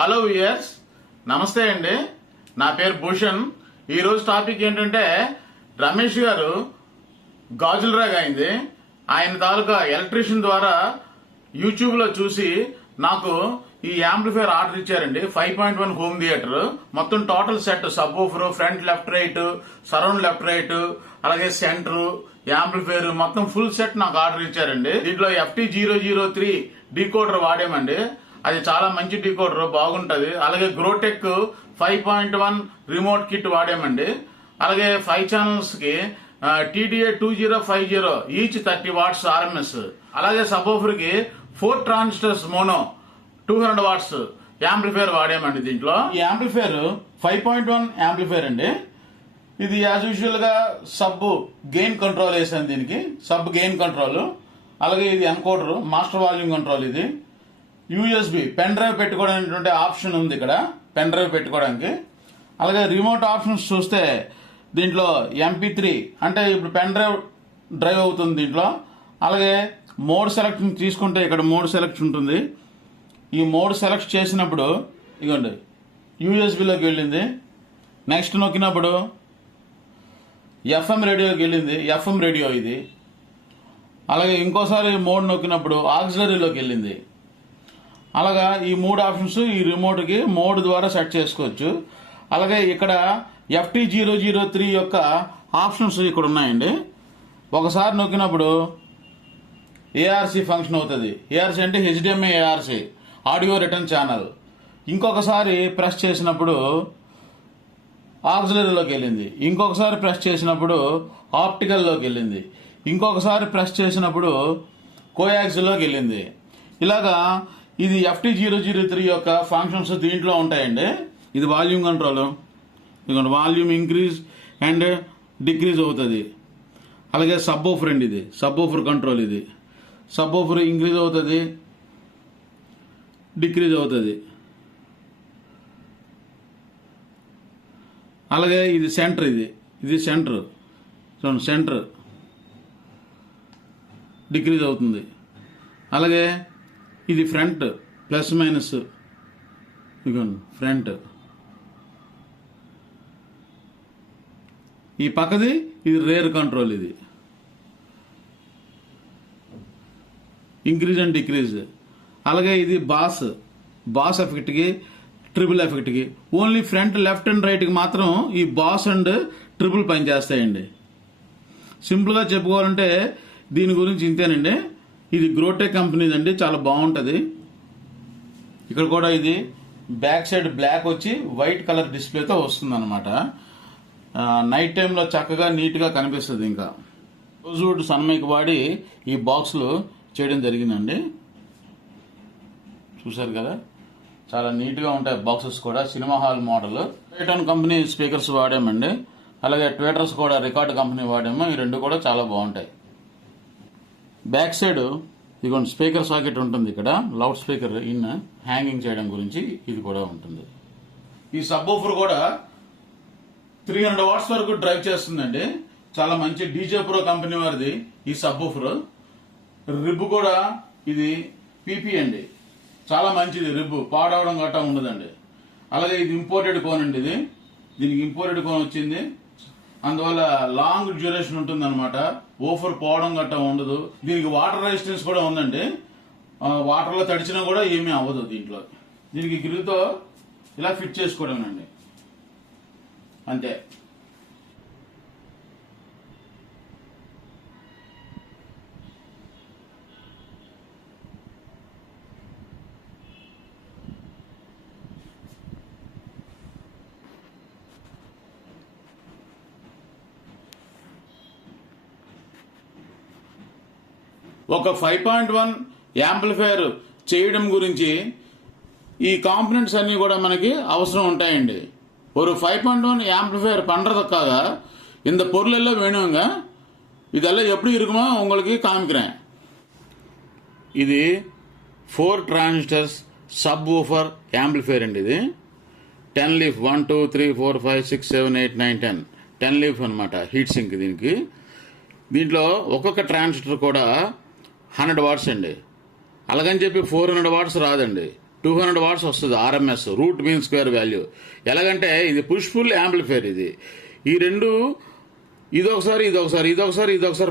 Hello viewers, నమస్తే అండి. నా పేరు భూషణ్. ఈరోజు టాపిక్ ఏంటంటే రమేష్ గారు గాజుల రాగ్ అయింది. ఆయన తాలూకా ఎలక్ట్రీషియన్ ద్వారా యూట్యూబ్లో చూసి నాకు ఈ యాంప్లిఫైర్ ఆర్డర్ ఇచ్చారండి. 5.1 హోమ్ థియేటర్, మొత్తం total set, sub woofer, front left right, surround left right, అలాగే సెంటర్, యాంప్లిఫైర్ మొత్తం ఫుల్ సెట్ నాకు ఆర్డర్ ఇచ్చారండి. దీంట్లో FT003 డీకోడర్ వాడామండి. అది చాలా మంచి డీకోడర్, బాగుంటది. అలాగే గ్రోటెక్ 5.1 రిమోట్ కిట్ వాడామండి. అలాగే 5 ఛానల్స్ కి TDA 2050 ఈచ్ 30 వాట్స్ RMS. అలాగే సబోఫర్ కి 4 ట్రాన్సిస్టర్స్ మోనో 200 వాట్స్ యాంప్లిఫైర్ వాడామండి. దీంట్లో ఈ యాంప్లిఫైర్ 5.1 యాంప్లిఫైర్ అండి. ఇది యాజ్ యూజువల్ గా సబ్ గెయిన్ కంట్రోల్ వేసాను దీనికి, సబ్ గెయిన్ కంట్రోల్. అలాగే ఇది ఎన్కోడర్, మాస్టర్ వాల్యూమ్ కంట్రోల్. ఇది USB పెన్ డ్రైవ్ పెట్టుకోవడానికి ఆప్షన్ ఉంది ఇక్కడ, పెన్ డ్రైవ్ పెట్టుకోవడానికి. అలాగే రిమోట్ ఆప్షన్స్ చూస్తే దీంట్లో MP3 అంటే ఇప్పుడు పెన్ డ్రైవ్ అవుతుంది దీంట్లో. అలాగే మోడ్ సెలెక్ట్ తీసుకుంటే ఇక్కడ మోడ్ సెలెక్ట్ ఉంటుంది. ఈ మోడ్ సెలెక్ట్ చేసినప్పుడు ఇదిగోండి USBలోకి వెళ్ళింది. నెక్స్ట్ నొక్కినప్పుడు FM రేడియోకి వెళ్ళింది, FM రేడియో ఇది. అలాగే ఇంకోసారి మోడ్ నొక్కినప్పుడు ఆక్సిలరీలోకి వెళ్ళింది. అలాగా ఈ 3 ఆప్షన్స్ ఈ రిమోట్కి మోడ్ ద్వారా సెట్ చేసుకోవచ్చు. అలాగే ఇక్కడ FT003 యొక్క ఆప్షన్స్ ఇక్కడ ఉన్నాయండి. ఒకసారి నొక్కినప్పుడు ARC ఫంక్షన్ అవుతుంది. ARC అంటే HDMI ARC, audio return channel. ఇంకొకసారి ప్రెస్ చేసినప్పుడు ఆక్సిలరీలోకి వెళ్ళింది. ఇంకొకసారి ప్రెస్ చేసినప్పుడు ఆప్టికల్లోకి వెళ్ళింది. ఇంకొకసారి ప్రెస్ చేసినప్పుడు కోయాక్సిల్లోకి వెళ్ళింది. ఇలాగా ఇది FT003 యొక్క ఫంక్షన్స్ దీంట్లో ఉంటాయండి. ఇది వాల్యూమ్ కంట్రోల్, ఇదిగోండి వాల్యూమ్ ఇంక్రీజ్ అండ్ డిక్రీజ్ అవుతుంది. అలాగే సబ్ వూఫర్ అండి, ఇది సబ్ వూఫర్ కంట్రోల్. ఇది సబ్ వూఫర్ ఇంక్రీజ్ అవుతుంది, డిక్రీజ్ అవుతుంది. అలాగే ఇది సెంటర్, ఇది సెంటర్, చూడండి సెంటర్ డిక్రీజ్ అవుతుంది. అలాగే ఇది ఫ్రంట్ ప్లస్ మైనస్, ఇదిగోండి ఫ్రంట్. ఈ పక్కది ఇది రేర్ కంట్రోల్, ఇది ఇంక్రీజ్ అండ్ డిక్రీజ్. అలాగే ఇది బాస్ ఎఫెక్ట్కి, ట్రిపుల్ ఎఫెక్ట్కి. ఓన్లీ ఫ్రంట్ లెఫ్ట్ అండ్ రైట్కి మాత్రం ఈ బాస్ అండ్ ట్రిపుల్ పనిచేస్తాయండి. సింపుల్గా చెప్పుకోవాలంటే దీని గురించి ఇంతేనండి. ఇది గ్రోటెక్ కంపెనీదండి, చాలా బాగుంటుంది. ఇక్కడ కూడా ఇది బ్యాక్ సైడ్ బ్లాక్ వచ్చి వైట్ కలర్ డిస్ప్లేతో వస్తుంది అనమాట. నైట్ టైంలో చక్కగా నీట్గా కనిపిస్తుంది. ఇంకా రోజ్వుడ్ సన్మైక్ వాడి ఈ బాక్స్లు చేయడం జరిగిందండి. చూసారు కదా, చాలా నీట్గా ఉంటాయి బాక్సెస్ కూడా. Cinema hall model. Titan company speakers వాడామండి. అలాగే ట్వేటర్స్ కూడా రికార్డ్ కంపెనీ వాడాము. ఈ రెండు కూడా చాలా బాగుంటాయి. బ్యాక్ సైడ్ ఇదిగోండి స్పీకర్ సాకెట్ ఉంటుంది. ఇక్కడ లౌడ్ స్పీకర్ ఇన్ హ్యాంగింగ్ చేయడం గురించి ఇది కూడా ఉంటుంది. ఈ సబ్ వూఫర్ కూడా 300 వాట్స్ వరకు డ్రైవ్ చేస్తుందండి. చాలా మంచి DJ Pro కంపెనీ వారిది ఈ సబ్ వూఫర్. రిబ్ కూడా ఇది PP అండి, చాలా మంచిది. రిబ్ పాడవడం గట్టా ఉండదండి. అలాగే ఇది ఇంపోర్టెడ్ కోన్ అండి. దీనికి ఇంపోర్టెడ్ కోన్ వచ్చింది, అందువల్ల లాంగ్ డ్యూరేషన్ ఉంటుంది అనమాట. ఓఫర్ పోవడం గట్టా ఉండదు. దీనికి వాటర్ రెసిస్టెన్స్ కూడా ఉందండి. వాటర్లో తడిచినా కూడా ఏమీ అవ్వదు. దీనికి గ్రిల్తో ఇలా ఫిట్ చేసుకోవడమేనండి, అంతే. ఒక 5.1 యాంప్లిఫైర్ చేయడం గురించి ఈ కాంపోనెంట్స్ అన్నీ కూడా మనకి అవసరం ఉంటాయండి. ஒரு 5.1 ஆம்பிளிஃபையர் பண்ணுறதுக்காக இந்த பொருள் எல்லாம் வேணுங்க. இதெல்லாம் எப்படி இருக்குமோ உங்களுக்கு காமிக்கிறேன். ఇది 4 ట్రాన్సిస్టర్స్ సబ్ వూఫర్ యాంప్లిఫైయర్ అండి. ఇది 10 లీఫ్ 1 2 3 4 5 6 7 8 9 10 లీఫ్ అనమాట. హీట్ సింక్ దీనికి. దీంట్లో ఒక్కొక్క ట్రాన్సిస్టర్ కూడా 100 వాట్స్ అండి. అలాగని చెప్పి 400 వాట్స్ రాదండి. 200 వాట్స్ వస్తుంది RMS, root mean square value. ఎలాగంటే ఇది పుష్ పుల్ యాంప్లిఫైర్. ఈ రెండు ఇదొకసారి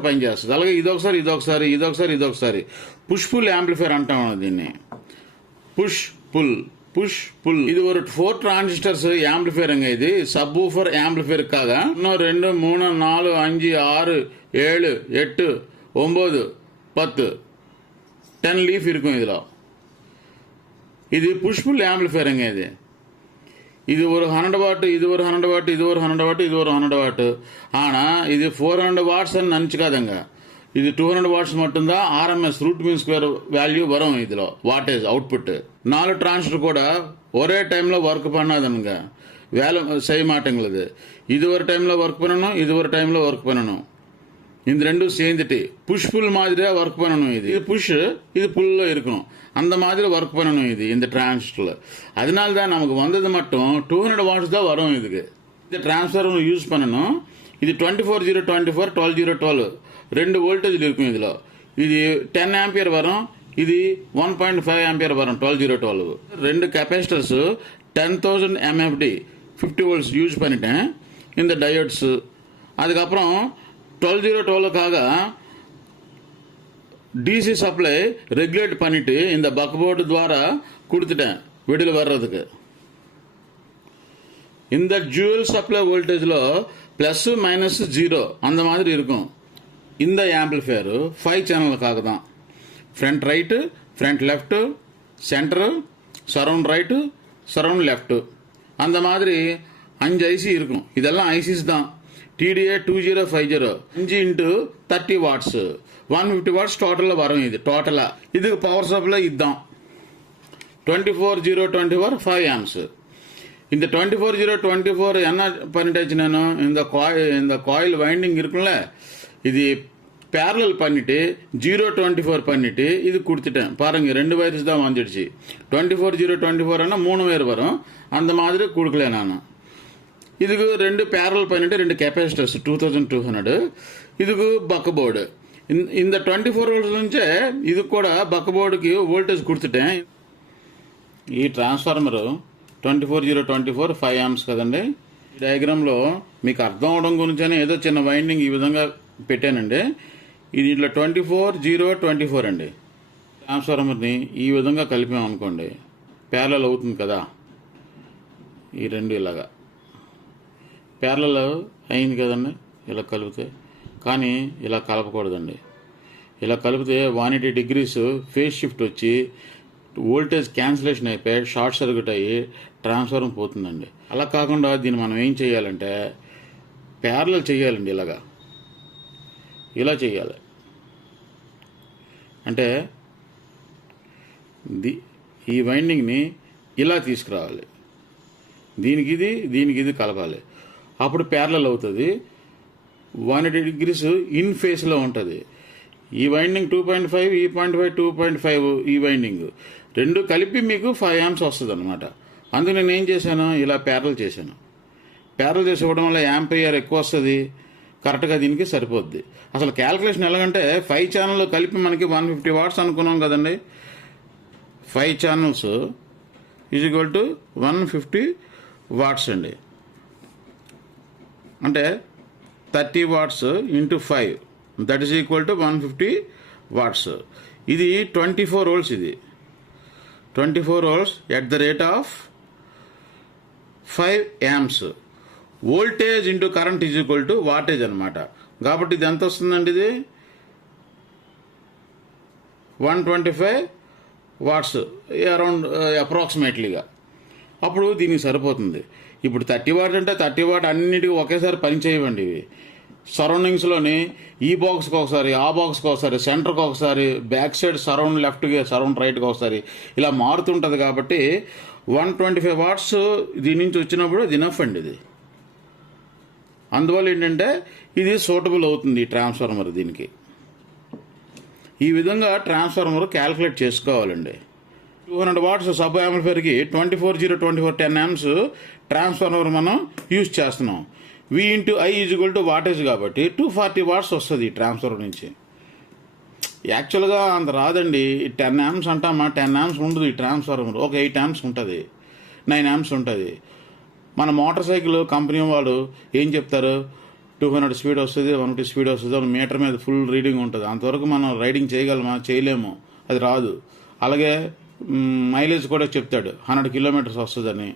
పనిచేస్తుంది. అలాగే ఇదొకసారి పుష్ పుల్ యాంప్లిఫైర్ అంటాం దీన్ని. పుష్ పుల్ ఇది ఒక 4 ట్రాన్సిస్టర్స్ యాంప్లిఫైర్. ఇది సబ్ ఊఫర్ యాంప్లిఫైర్ కాగా 1 2 3 4 5 6 7 8 9 10 10 லீஃப் இருக்கும் இதுல. இது புஷ் புல் యాంప్లిఫైర్. இது ஒரு 100 வாட், இது ஒரு 100 வாட், இது ஒரு 100 வாட், இது ஒரு 100 வாட். ஆனா இது 400 வாட்ஸ் అని நினைச்சுக்காதங்க. இது 200 வாட்ஸ் மட்டும்தான் RMS root mean square value வரும். இதில் வாட்டேஜ் அவுட்புட் 4 டிரான்சிஸ்டர் கூட ஒரே டைமில் ஒர்க் பண்ணாதுங்க, வேலை செய்ய மாட்டேங்குது. இது ஒரு டைமில் ஒர்க் பண்ணணும், இது ஒரு டைமில் ஒர்க் பண்ணணும். இந்த ரெண்டும் சேர்ந்துட்டு புஷ் புல் மாதிரியாக ஒர்க் பண்ணணும். இது புஷ், இது புல்ல இருக்கணும். அந்த மாதிரி ஒர்க் பண்ணணும் இந்த டிரான்சிஸ்டரில். அதனால தான் நமக்கு வந்தது மட்டும் 200 வாட்ஸ் தான் வரும். இதுக்கு இந்த டிரான்ஸ்ஃபார்மர் யூஸ் பண்ணணும். இது 24-0-24 12-0-12 2 வோல்டேஜில் இருக்கும். இதில் இது 10 ஆம்பியர் வரும், இது 1.5 ஆம்பியர் வரும் 12-0-12. 2 கெப்பாசிட்டர்ஸ் 10,000 MFD 50 வோல்ட்ஸ் யூஸ் பண்ணிட்டேன். இந்த டயோட்ஸ் அதுக்கப்புறம் 12-0-12க்காக டிசி சப்ளை ரெகுலேட் பண்ணிட்டு இந்த பக்போர்டு ద్వారా கொடுத்துட்டேன் வெளியில் வர்றதுக்கு. இந்த ஜுவல் சப்ளை வோல்டேஜில் ப்ளஸ் மைனஸ் 0 அந்த மாதிரி இருக்கும். இந்த ஆம்பிளிஃபையர் 5 சேனலுக்காக தான். Front right, front left, centre, surround right, surround left அந்த மாதிரி 5 ஐசி இருக்கும். இதெல்லாம் ஐசிஸ் தான். TDA 2050 5 into 30 வாட்ஸ் 150 வாட்ஸ் டோட்டலில் வரும். இது டோட்டலாக இதுக்கு பவர் சப்ளை இதுதான் 24-0-24 5 amps. இந்த 24-0-24 என்ன பண்ணிட்டாச்சு நான், இந்த காயில் வைண்டிங் இருக்குல்ல, இது பேரலல் பண்ணிட்டு 0-24 பண்ணிட்டு இது கொடுத்துட்டேன். பாருங்க 2 வயர்ஸ் தான் வந்துடுச்சு. 24-0-24 3 வயர் வரும். அந்த மாதிரி கொடுக்கல நான். இதுக்கு 2 பேரல் பண்ணிட்டு 2 கெப்பாசிட்டர்ஸ் 2200. இதுக்கு பக் போர்டு. இந்த 24 వోల్ట్స్ నుంచే ఇది కూడా బక్ బోర్డుకి వోల్టేజ్ கொடுத்துட்டேன். ఈ ట్రాన్స్ఫార్మర్ 24-0-24 5 amps కదండి. ఈ డయాగ్రామ్లో మీకు అర్థం అవడం గురించి ఏదో చిన్న వైండింగ్ ఈ విధంగా పెట్టానండి. ఇది ఇట్లా 24-0-24 అండి. ట్రాన్స్ఫార్మర్ని ఈ విధంగా కలిపామనుకోండి, ప్యారలల్ అవుతుంది కదా. ఈ రెండు ఇలాగా ప్యారలల్ అయింది కదండి ఇలా కలిపితే. కానీ ఇలా కలపకూడదండి. ఇలా కలిపితే 180 degrees ఫేజ్ షిఫ్ట్ వచ్చి వోల్టేజ్ క్యాన్సిలేషన్ అయిపోయి షార్ట్ సర్క్యూట్ అయ్యి ట్రాన్స్ఫార్మర్ పోతుందండి. అలా కాకుండా దీన్ని మనం ఏం చేయాలంటే ప్యారలల్ చేయాలండి. ఇలా చేయాలి. అంటే ఈ వైండింగ్ని ఇలా తీసుకురావాలి. దీనికి ఇది కలపాలి. అప్పుడు ప్యారలల్ అవుతుంది. 180 degrees ఇన్ ఫేస్లో ఉంటుంది. ఈ వైండింగ్ 2.5, ఈ 2.5 ఈ వైండింగ్ రెండు కలిపి మీకు 5 amps వస్తుంది అనమాట. అందుకు నేను ఏం చేశాను, ఇలా ప్యారల్ చేశాను. ప్యారల్ చేసి ఇవ్వడం వల్ల యాంపియర్ ఎక్కువ వస్తుంది, కరెక్ట్గా దీనికి సరిపోద్ది. అసలు క్యాల్కులేషన్ ఎలాగంటే 5 ఛానల్ కలిపి మనకి 150 వాట్స్ అనుకున్నాం కదండి. 5 channels is equal to 150 watts అండి. అంటే 30 watts into 5 that is equal to 150 watts. ఇది 24 వోల్ట్స్. ఇది 24 volts at the rate of 5 amps. Voltage into current is equal to wattage అనమాట. కాబట్టి ఇది ఎంత వస్తుందండి, ఇది 125 వాట్స్ అరౌండ్ అప్రాక్సిమేట్లీగా. అప్పుడు దీనికి సరిపోతుంది. ఇప్పుడు 30 వాట్ అంటే 30 వాట్ అన్నిటికీ ఒకేసారి పని చేయవండి. ఇవి సరౌండింగ్స్లోని ఈ బాక్స్కి ఒకసారి, ఆ బాక్స్కి ఒకసారి, సెంటర్కి ఒకసారి, బ్యాక్ సైడ్ సరౌండ్ లెఫ్ట్కి, సరౌండ్ రైట్కి ఒకసారి ఇలా మారుతుంటుంది. కాబట్టి 125 వాట్స్ దీని నుంచి వచ్చినప్పుడు ఇది ఇనఫ్ అండి. ఇది అందువల్ల ఏంటంటే ఇది సూటబుల్ అవుతుంది ఈ ట్రాన్స్ఫార్మర్ దీనికి. ఈ విధంగా ట్రాన్స్ఫార్మర్ క్యాల్కులేట్ చేసుకోవాలండి. 200 వాట్స్ సబ్ యాంప్లిఫైర్కి 24-0-24 10 amps ట్రాన్స్ఫార్మర్ మనం యూజ్ చేస్తున్నాం. V/I is equal to wattage కాబట్టి 240 వాట్స్ వస్తుంది ఈ ట్రాన్స్ఫార్మర్ నుంచి. యాక్చువల్గా అంత రాదండి. 10 amps అంటామా, 10 amps ఉండదు ఈ ట్రాన్స్ఫార్మర్. ఒక 8 amps ఉంటుంది, 9 amps ఉంటుంది. మన మోటార్ సైకిల్ కంపెనీ వాళ్ళు ఏం చెప్తారు, 200 స్పీడ్ వస్తుంది, 150 స్పీడ్ వస్తుంది, మీటర్ మీద ఫుల్ రీడింగ్ ఉంటుంది. అంతవరకు మనం రైడింగ్ చేయగలమా? చేయలేము, అది రాదు. అలాగే మైలేజ్ కూడా చెప్తాడు 100 కిలోమీటర్స్ వస్తుందని.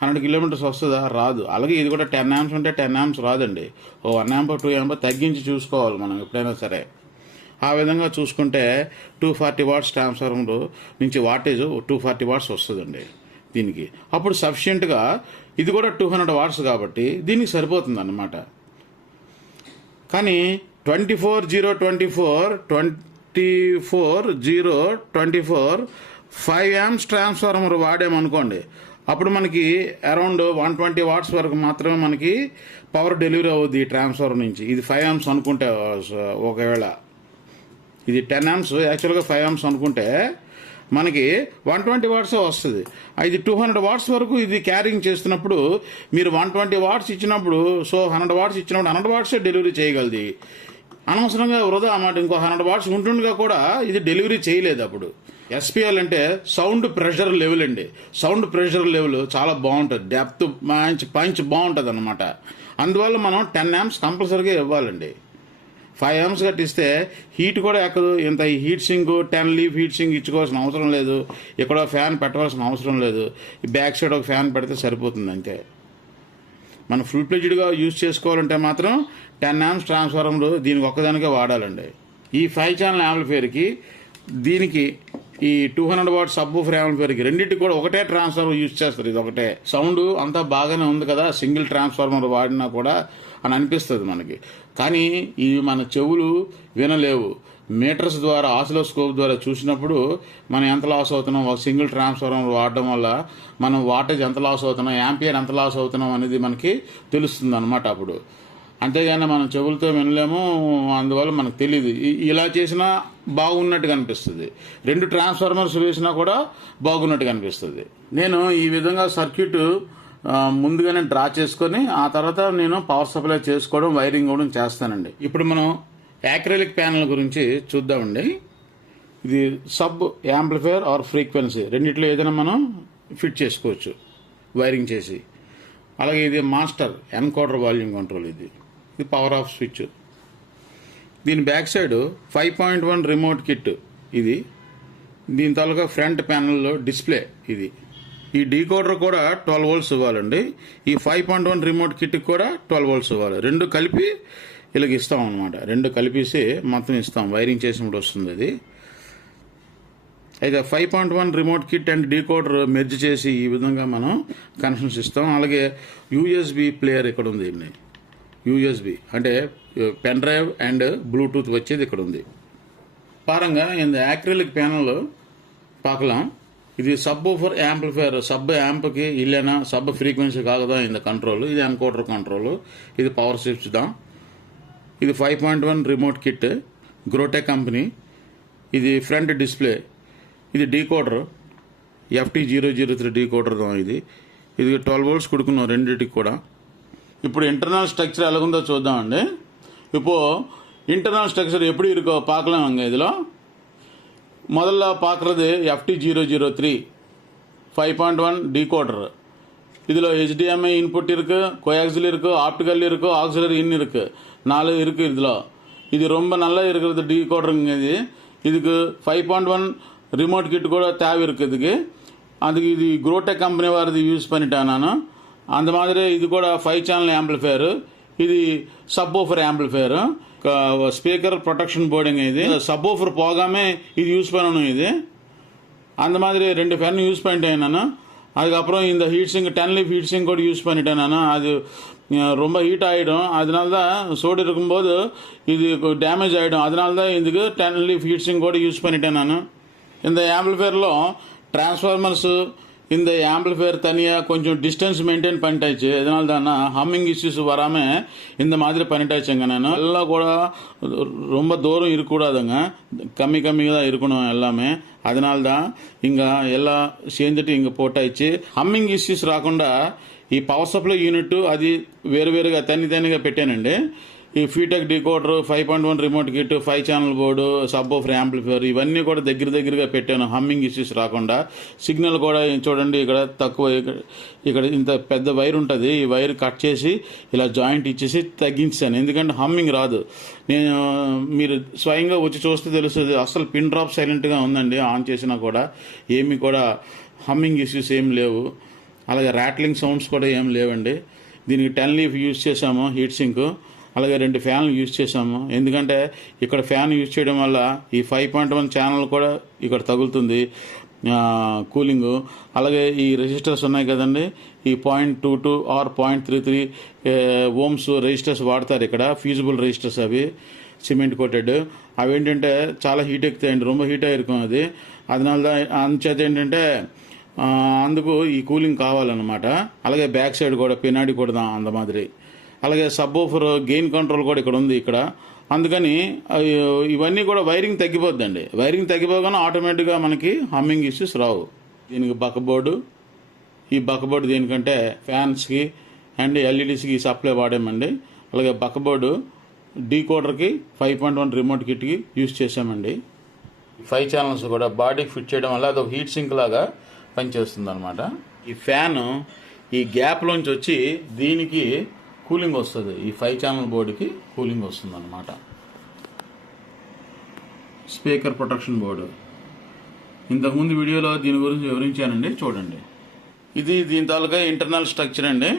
100 కిలోమీటర్స్ వస్తుందా? రాదు. అలాగే ఇది కూడా 10 amps ఉంటే 10 amps రాదండి. ఓ 1 amp 2 amp తగ్గించి చూసుకోవాలి మనం ఎప్పుడైనా సరే. ఆ విధంగా చూసుకుంటే 240 వాట్స్ ట్రాన్స్ఫార్మర్ నుంచి వాటేజ్ 240 వాట్స్ వస్తుందండి దీనికి. అప్పుడు సఫిషియెంట్గా ఇది కూడా 200 వాట్స్ కాబట్టి దీనికి సరిపోతుంది అన్నమాట. కానీ 24/0/24 5 amps ట్రాన్స్ఫార్మర్ వాడామనుకోండి, అప్పుడు మనకి అరౌండ్ 120 వాట్స్ వరకు మాత్రమే మనకి పవర్ డెలివరీ అవుద్ది ఈ ట్రాన్స్ఫార్మర్ నుంచి. ఇది 5 amps అనుకుంటే, ఒకవేళ ఇది 10 amps యాక్చువల్గా 5 amps అనుకుంటే మనకి 120 వాట్స్ వస్తుంది. ఇది 200 వాట్స్ వరకు ఇది క్యారింగ్ చేస్తున్నప్పుడు మీరు 120 వాట్స్ ఇచ్చినప్పుడు, సో 100 వాట్స్ ఇచ్చినప్పుడు 100 వాట్సే డెలివరీ చేయగలది. అనవసరంగా వృధా అన్నమాట. ఇంకో 100 వాట్స్ ఉంటుండగా కూడా ఇది డెలివరీ చేయలేదు. అప్పుడు ఎస్పిఎల్ అంటే సౌండ్ ప్రెషర్ లెవెల్ అండి. సౌండ్ ప్రెషర్ లెవెల్ చాలా బాగుంటుంది, డెప్త్ పంచ్ బాగుంటుంది అనమాట. అందువల్ల మనం 10 amps కంపల్సరీగా ఇవ్వాలండి. 5 amps కట్టిస్తే హీట్ కూడా ఎక్కదు. ఇంత heat sink 10 leaf heat sink ఇచ్చుకోవాల్సిన అవసరం లేదు, ఇక్కడ ఫ్యాన్ పెట్టవలసిన అవసరం లేదు. ఈ బ్యాక్ సైడ్ ఒక ఫ్యాన్ పెడితే సరిపోతుంది అంతే. మనం ఫుల్ ప్లెజ్డ్గా యూజ్ చేసుకోవాలంటే మాత్రం 10 amps ట్రాన్స్ఫార్మర్ దీనికి ఒక్కదానికే వాడాలండి. ఈ 5 channel యాంప్లిఫైయర్కి దీనికి ఈ 200 వాట్ సబ్వూఫర్ యాంప్లిఫైయర్కి రెండింటికి కూడా ఒకటే ట్రాన్స్ఫార్మర్ యూజ్ చేస్తారు. ఇది ఒకటే. సౌండ్ అంతా బాగానే ఉంది కదా, సింగిల్ ట్రాన్స్ఫార్మర్ వాడినా కూడా అని అనిపిస్తుంది మనకి. కానీ ఇవి మన చెవులు వినలేవు. మీటర్స్ ద్వారా, ఆసిలోస్కోప్ ద్వారా చూసినప్పుడు మనం ఎంత లాస్ అవుతున్నాం, ఒక సింగిల్ ట్రాన్స్ఫార్మర్ వాడడం వల్ల మనం వాటేజ్ ఎంత లాస్ అవుతున్నాం, యాంపియర్ ఎంత లాస్ అవుతున్నాం అనేది మనకి తెలుస్తుంది అనమాట అప్పుడు. అంతేగాని మనం చెవులతో వినలేము, అందువల్ల మనకు తెలియదు. ఇలా చేసినా బాగున్నట్టుగా అనిపిస్తుంది, 2 ట్రాన్స్ఫార్మర్స్ వేసినా కూడా బాగున్నట్టుగా అనిపిస్తుంది. నేను ఈ విధంగా సర్క్యూట్ ముందుగానే డ్రా చేసుకొని ఆ తర్వాత నేను పవర్ సప్లై చేసుకోవడం, వైరింగ్ అవ్వడం చేస్తానండి. ఇప్పుడు మనం యాక్రిలిక్ ప్యానెల్ గురించి చూద్దామండి. ఇది సబ్ యాంప్లిఫైయర్ ఆర్ ఫ్రీక్వెన్సీ రెండిట్లో ఏదైనా మనం ఫిట్ చేసుకోవచ్చు వైరింగ్ చేసి. అలాగే ఇది మాస్టర్ ఎన్కోడర్ వాల్యూమ్ కంట్రోల్. ఇది పవర్ ఆఫ్ స్విచ్. దీని బ్యాక్ సైడ్ 5.1 రిమోట్ కిట్. ఇది దీని తాలూకా ఫ్రంట్ ప్యానెల్లో డిస్ప్లే. ఇది ఈ డీకోడర్ కూడా 12 volts ఇవ్వాలండి. ఈ 5.1 రిమోట్ కిట్కి కూడా 12 volts ఇవ్వాలి. 2 కలిపి ఇలాగ ఇస్తాం అనమాట. 2 కలిపేసి మొత్తం ఇస్తాం, వైరింగ్ చేసినప్పుడు వస్తుంది అది. అయితే 5.1 remote kit and decoder merge చేసి ఈ విధంగా మనం కనెక్షన్స్ ఇస్తాం. అలాగే యూఎస్బి ప్లేయర్ ఇక్కడ ఉంది. యూఎస్బి అంటే పెన్ డ్రైవ్ అండ్ బ్లూటూత్ వచ్చేది ఇక్కడ ఉంది. పారంగా இந்த యాక్రిలిక్ ప్యానల్ பார்க்கலாம். ఇది సబ్వూఫర్ యాంప్లిఫైయర్. సబ్ యాంప్కి இல்லைனா சப் ஃப்ரீக்வன்சிக்காக தான் இந்த கண்ட்ரோல். இது என்கோடர் கண்ட்ரோல். இது பவர் ஸ்விட்ச் தான். ఇది 5.1 రిమోట్ కిట్, గ్రోటెక్ కంపెనీ. ఇది ఫ్రంట్ డిస్ప్లే. ఇది డీకోడర్, FT003 డీకోడర్ దా. ఇది 12 volts கொடுக்கணும் రెండింటికి కూడా. ఇప్పుడు ఇంటర్నల్ స్ట్రక్చర్ ఎలాగుందో చూద్దామండి. இப்போ இன்டர்னல் ஸ்ட்ரக்சர் எப்படி இருக்கோ பார்க்கலாம். அங்கே இதில் முதல்ல பார்க்குறது FT003 5.1 டீகோடர். இதில் HDMI இன்புட் இருக்குது, கோயாக்சில் இருக்குது, ஆப்டிக்கல் இருக்குது, ஆக்சிலரி இன் இருக்குது, 4 இருக்குது இதில். இது ரொம்ப நல்லா இருக்கிறது டீகோடருங்க. இதுக்கு 5.1 ரிமோட் கிட் கூட தேவை இருக்குது இதுக்கு. அதுக்கு இது குரோடெக் கம்பெனி வாரது யூஸ் பண்ணிட்டேன் நான். அந்த மாதிரி இது கூட 5 channel యాంప్లిఫైయర్. ఇది సబ్వూఫర్ యాంప్లిఫైయర్. ஸ்பீக்கர் ப்ரொடெக்ஷன் போர்டுங்க. இது சப்வூஃபர் போகாமல் இது யூஸ் பண்ணணும். இது அந்த மாதிரி 2 ஃபேன் யூஸ் பண்ணிட்டேன் நான். அதுக்கப்புறம் இந்த heat sink 10 leaf heat sink கூட யூஸ் பண்ணிட்டேன் நான். அது ரொம்ப ஹீட் ஆகிடும், அதனால தான் சூடு இருக்கும்போது இது டேமேஜ் ஆகிடும். அதனால தான் இதுக்கு 10 லீஃப் ஹீட் சிங்க் கூட யூஸ் பண்ணிட்டேன் நான். இந்த యాంప్లిఫైయర్లో ట్రాన్స్ఫార్మర్స్ இந்த యాంప్లిఫైయర్ தனியாக கொஞ்சம் டிஸ்டன்ஸ் மெயின்டைன் பண்ணிட்டாச்சு. அதனால தானே ஹம்மிங் இஷ்யூஸ் வராமல் இந்த மாதிரி பண்ணிட்டாச்சுங்க. நான் எல்லாம் கூட ரொம்ப தூரம் இருக்கக்கூடாதுங்க, கம்மியாக தான் இருக்கணும் எல்லாமே. அதனால தான் இங்கே எல்லாம் சேர்ந்துட்டு இங்கே போட்டாச்சு. హమ్మింగ్ ఇష్యూస్ రాకుండా ఈ పవర్ సప్లై యూనిట్ అది వేరువేరుగా తనిగా పెట్టానండి. ఈ ఫీటెక్ decoder, 5.1 remote kit, 5 channel board, subwoofer amplifier ఇవన్నీ కూడా దగ్గరగా పెట్టాను, హమ్మింగ్ ఇష్యూస్ రాకుండా. సిగ్నల్ కూడా చూడండి ఇక్కడ తక్కువ, ఇక్కడ ఇంత పెద్ద వైర్ ఉంటుంది, ఈ వైర్ కట్ చేసి ఇలా జాయింట్ ఇచ్చేసి తగ్గించాను, ఎందుకంటే హమ్మింగ్ రాదు. నేను మీరు స్వయంగా వచ్చి చూస్తే తెలుస్తుంది, అసలు పిన్ డ్రాప్ సైలెంట్గా ఉందండి. ఆన్ చేసినా కూడా ఏమి కూడా హమ్మింగ్ ఇష్యూస్ ఏం లేవు, అలాగే ర్యాట్లింగ్ సౌండ్స్ కూడా ఏం లేవండి. దీనికి 10 లీఫ్ యూజ్ చేసాము హీట్ సింక్, అలాగే 2 ఫ్యాన్లు యూజ్ చేసాము. ఎందుకంటే ఇక్కడ ఫ్యాన్ యూజ్ చేయడం వల్ల ఈ 5.1 ఛానల్ కూడా ఇక్కడ తగులుతుంది కూలింగు. అలాగే ఈ రెసిస్టర్స్ ఉన్నాయి కదండి, ఈ 0.22 ఆర్ 0.33 ఓమ్స్ రెసిస్టర్స్ వాడతారు ఇక్కడ, ఫీజిబుల్ రెసిస్టర్స్ అవి సిమెంట్ కోటెడ్. అవి ఏంటంటే చాలా హీట్ ఎక్కుతాయండి, రొంబ హీట్ అయ్యారు అది. అందుచేత ఏంటంటే అందుకు ఈ కూలింగ్ కావాలన్నమాట. అలాగే బ్యాక్ సైడ్ కూడా పినాడి కూడా అంద మాదిరి. అలాగే సబ్ ఆఫర్ గెయిన్ కంట్రోల్ కూడా ఇక్కడ ఉంది ఇక్కడ. అందుకని ఇవన్నీ కూడా వైరింగ్ తగ్గిపోద్దండి. వైరింగ్ తగ్గిపోగానే ఆటోమేటిక్గా మనకి హమ్మింగ్ ఇష్యూస్ రావు. దీనికి బక్కబోర్డు, ఈ బక్కబోర్డు దేనికంటే ఫ్యాన్స్కి అండ్ ఎల్ఈడీస్కి సప్లై వాడామండి. అలాగే బక్కబోర్డు డీకోడర్కి 5.1 రిమోట్ కిట్కి యూజ్ చేసామండి. 5 ఛానల్స్ కూడా బాడీకి ఫిట్ చేయడం వల్ల అదొక హీట్ సింక్ లాగా పనిచేస్తుంది అనమాట. ఈ ఫ్యాన్ ఈ గ్యాప్లోంచి వచ్చి దీనికి కూలింగ్ వస్తుంది, ఈ 5 ఛానల్ బోర్డుకి కూలింగ్ వస్తుంది అనమాట. స్పీకర్ ప్రొటెక్షన్ బోర్డు ఇంతకుముందు వీడియోలో దీని గురించి వివరించానండి, చూడండి. ఇది దీని తాలూకా ఇంటర్నల్ స్ట్రక్చర్ అండి.